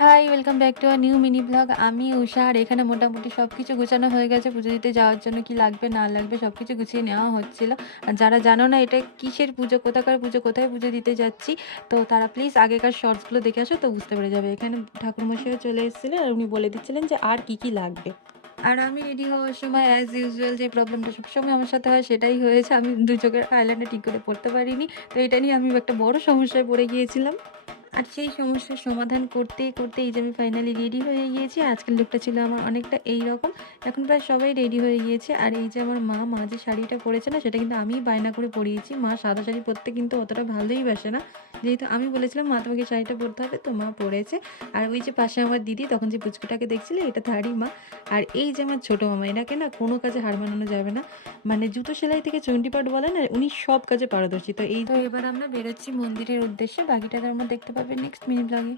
High, welcome back to a new mini blog. আমি উষা, আর এখানে মোটামুটি সব কিছু গোছানো হয়ে গেছে। পুজো দিতে যাওয়ার জন্য কি লাগবে না লাগবে সব কিছু গুছিয়ে নেওয়া হচ্ছিল। আর যারা জানো না এটা কিসের পুজো, কোথাকার পুজো, কোথায় পুজো দিতে যাচ্ছি, তো তারা প্লিজ আগেকার শর্টসগুলো দেখে আসো, তো বুঝতে পেরে যাবে। এখানে ঠাকুরমশাইও চলে এসেছিলেন আর উনি বলে দিচ্ছিলেন যে আর কি কি লাগবে। আর আমি রেডি হওয়ার সময় অ্যাজ ইউজুয়াল যে প্রবলেমটা সবসময় আমার সাথে হয় সেটাই হয়েছে। আমি দু চোখের আইল্যান্ডে ঠিক করে পড়তে পারিনি। তো এটা নিয়ে আমি একটা বড় সমস্যায় পড়ে গিয়েছিলাম। আর সেই সমস্যার সমাধান করতে করতে এই যে আমি ফাইনালি রেডি হয়ে গিয়েছি। আজকের লুকটা ছিল আমার অনেকটা এইরকম। এখন প্রায় সবাই রেডি হয়ে গিয়েছে। আর এই যে আমার মা যে শাড়িটা পরেছে না, সেটা কিন্তু আমিই বায়না করে পরিয়েছি। মা সাদা শাড়ি পরতে কিন্তু অতটা ভালোই বাসে না। যেহেতু আমি বলেছিলাম মা তোমাকে শাড়িটা পরতে হবে, তো মা পরেছে। আর ওই যে পাশে আমার দিদি, তখন যে পুচকুটাকে দেখছিলে, এটা তারই মা। আর এই যে আমার ছোটো মামা, এনাকে না কোনো কাজে হার মানানো যাবে না। মানে জুতো সেলাই থেকে চণ্ডীপাঠ বলে না, উনি সব কাজে পারদর্শী। তো এবার আমরা বেরোচ্ছি মন্দিরের উদ্দেশ্যে। বাকিটা তোমরা দেখতে পাবে নেক্সট মিনি ব্লগে।